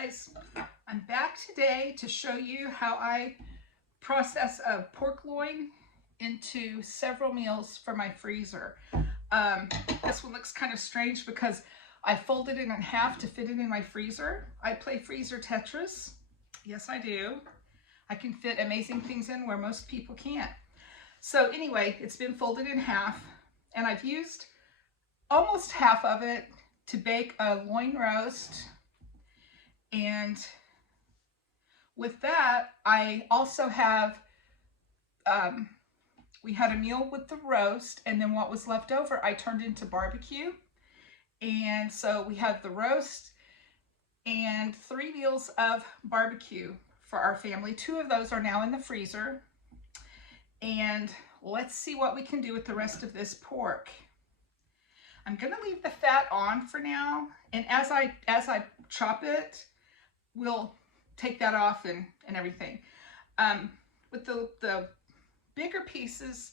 guys, I'm back today to show you how I process a pork loin into several meals for my freezer. This one looks kind of strange because I folded it in half to fit it in my freezer. I play freezer Tetris. Yes, I do. I can fit amazing things in where most people can't. So anyway, it's been folded in half and I've used almost half of it to bake a loin roast. And with that, I also have, we had a meal with the roast, and then what was left over, I turned into barbecue. And so we had the roast and 3 meals of barbecue for our family. 2 of those are now in the freezer. And let's see what we can do with the rest of this pork. I'm gonna leave the fat on for now. And as I chop it, we'll take that off and everything. With the bigger pieces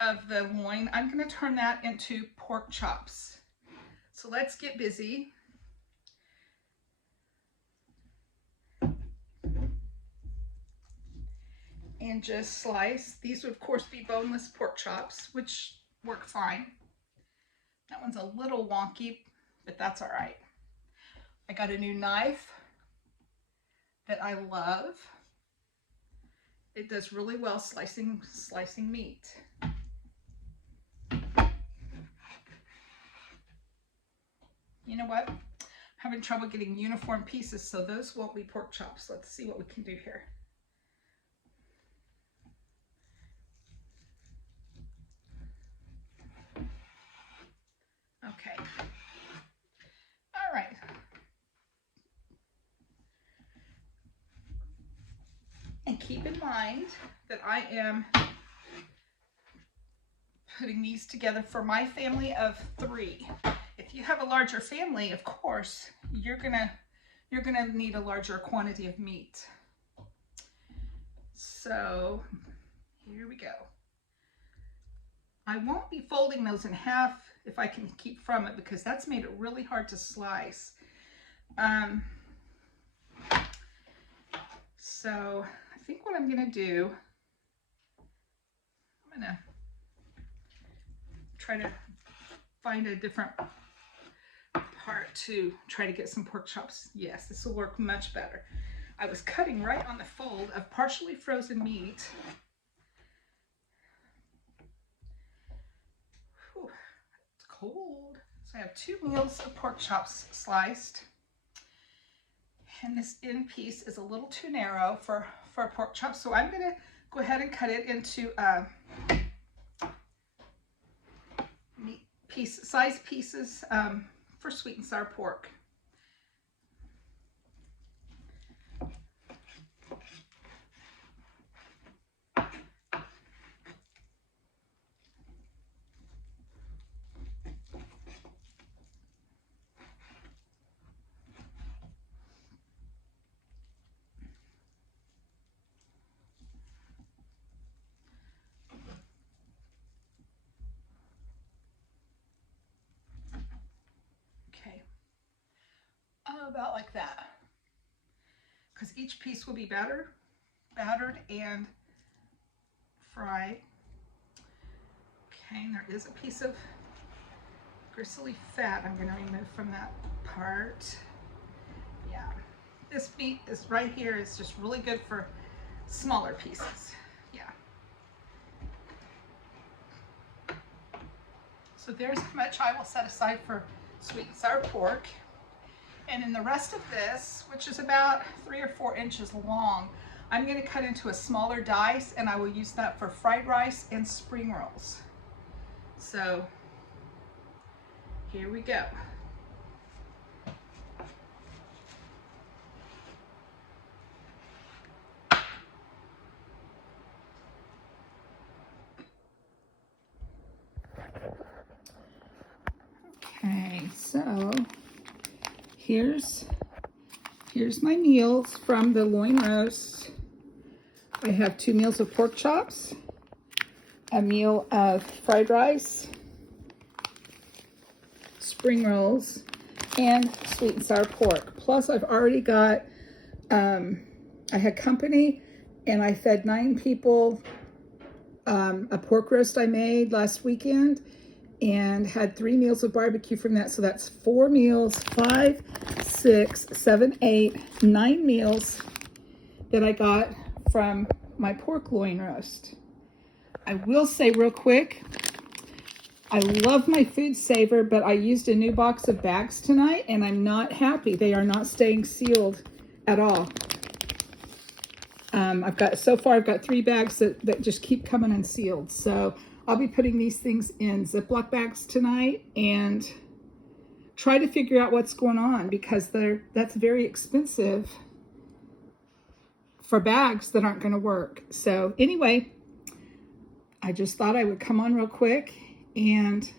of the loin, I'm going to turn that into pork chops. So let's get busy. And just slice. These would of course be boneless pork chops, which work fine. That one's a little wonky, but that's all right. I got a new knife that I love. It does really well slicing meat. You know what? I'm having trouble getting uniform pieces, so those won't be pork chops. Let's see what we can do here. Okay. All right. And keep in mind that I am putting these together for my family of 3. If you have a larger family, of course, you're gonna need a larger quantity of meat. So here we go. I won't be folding those in half if I can keep from it, because that's made it really hard to slice. So I think what I'm gonna do, I'm gonna try to find a different part to try to get some pork chops. Yes, this will work much better. I was cutting right on the fold of partially frozen meat. Whew, it's cold. So I have 2 meals of pork chops sliced. And this end piece is a little too narrow for a pork chop, so I'm going to go ahead and cut it into size pieces for sweet and sour pork. About like that, because each piece will be battered and fried. Okay, and there is a piece of gristly fat I'm going to remove from that part. Yeah, this meat is right here is just really good for smaller pieces. Yeah. So there's how much I will set aside for sweet and sour pork. And in the rest of this, which is about 3 or 4 inches long, I'm going to cut into a smaller dice, and I will use that for fried rice and spring rolls. So here we go. Okay, so here's my meals from the loin roast. I have 2 meals of pork chops, a meal of fried rice, spring rolls, and sweet and sour pork. plus I've already got, I had company and I fed 9 people a pork roast I made last weekend and had 3 meals of barbecue from that. So that's 4 meals, 5, 6, 7, 8, 9 meals that I got from my pork loin roast. I will say real quick, I love my food saver, but I used a new box of bags tonight and I'm not happy. They are not staying sealed at all. So far I've got 3 bags that just keep coming unsealed. So I'll be putting these things in Ziploc bags tonight and try to figure out what's going on, because that's very expensive for bags that aren't going to work. So anyway, I just thought I would come on real quick and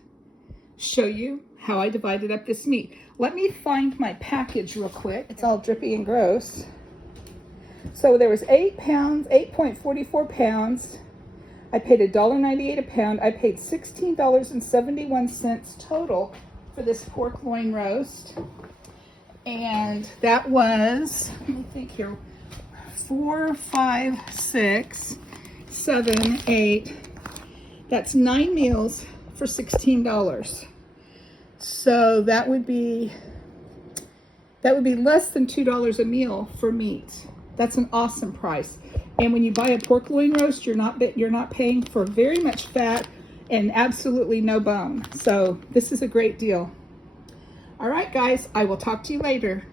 show you how I divided up this meat. Let me find my package real quick. It's all drippy and gross. So there was 8 pounds, 8.44 pounds. I paid $1.98 a pound. I paid $16.71 total for this pork loin roast. And that was, let me think here, 4, 5, 6, 7, 8. That's 9 meals for $16. So that would be less than $2 a meal for meat. That's an awesome price. And when you buy a pork loin roast, you're not paying for very much fat and absolutely no bone. So this is a great deal. All right, guys, I will talk to you later.